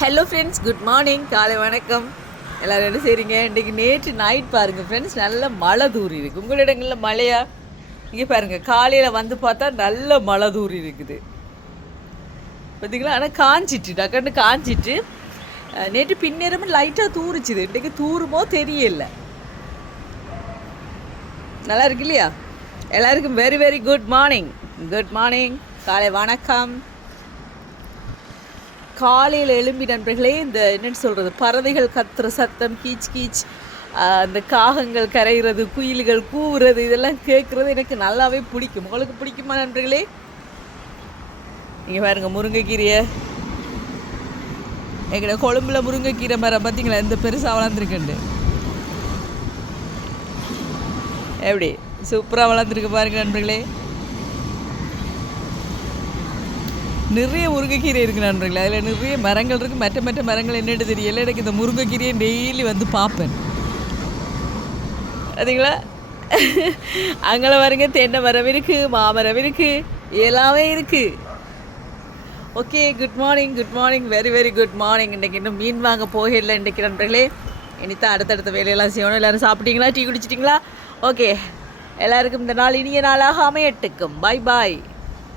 Hello friends, good morning, காலை வணக்கம். எல்லோரும் என்ன செய்கிறீங்க? இன்றைக்கி நேற்று நைட் பாருங்கள் ஃப்ரெண்ட்ஸ், நல்ல மழை தூரி இருக்குது. உங்கள் இடங்களில் மழையா? இங்கே பாருங்கள், காலையில் வந்து பார்த்தா நல்ல மழை தூரி இருக்குது பார்த்தீங்களா. ஆனால் காஞ்சிட்டு டக்குன்னு காஞ்சிட்டு நேற்று பின்னேரமும் லைட்டாக தூரிச்சுது. இன்றைக்கி தூருமோ தெரியல. நல்லா இருக்கு இல்லையா? எல்லாருக்கும் very very good morning. Good morning, காலை வணக்கம். காலையில் எழும்பி நண்பர்களே, இந்த என்னென்னு சொல்கிறது, பறவைகள் கத்துற சத்தம், கீச் கீச், அந்த காகங்கள் கரைகிறது, குயில்கள் கூவுறது, இதெல்லாம் கேட்குறது எனக்கு நல்லாவே பிடிக்கும். உங்களுக்கு பிடிக்குமா நண்பர்களே? நீங்கள் பாருங்கள், முருங்கைக்கீரையை எங்கட கொழும்புல முருங்கைக்கீரை மரம் பார்த்தீங்களா, இந்த பெருசாக வளர்ந்துருக்குண்டு. எப்படி சூப்பராக வளர்ந்துருக்கு பாருங்கள் நண்பர்களே. நிறைய முருங்கைக்கீரை இருக்குது நண்பர்களே. அதில் நிறைய மரங்கள் இருக்குது. மற்ற மரங்கள் என்னென்னு தெரியல. எனக்கு இந்த முருங்கைக்கீரையை டெய்லி வந்து பார்ப்பேன். அதுங்களா அங்கே பாருங்க, தென்னை மரம் இருக்குது, மாமரம் இருக்குது, எல்லாமே இருக்குது. Okay, good morning, good morning, very very good morning. இன்றைக்கி இன்னும் மீன் வாங்க போகல இன்றைக்கி நண்பர்களே. இனித்தான் அடுத்தடுத்த வேலையெல்லாம் செய்யணும். எல்லோரும் சாப்பிட்டீங்களா? டீ குடிச்சிட்டிங்களா? ஓகே, எல்லாருக்கும் இந்த நாள் இனிய நாளாக அமையட்டுக்கும். பாய் பாய்.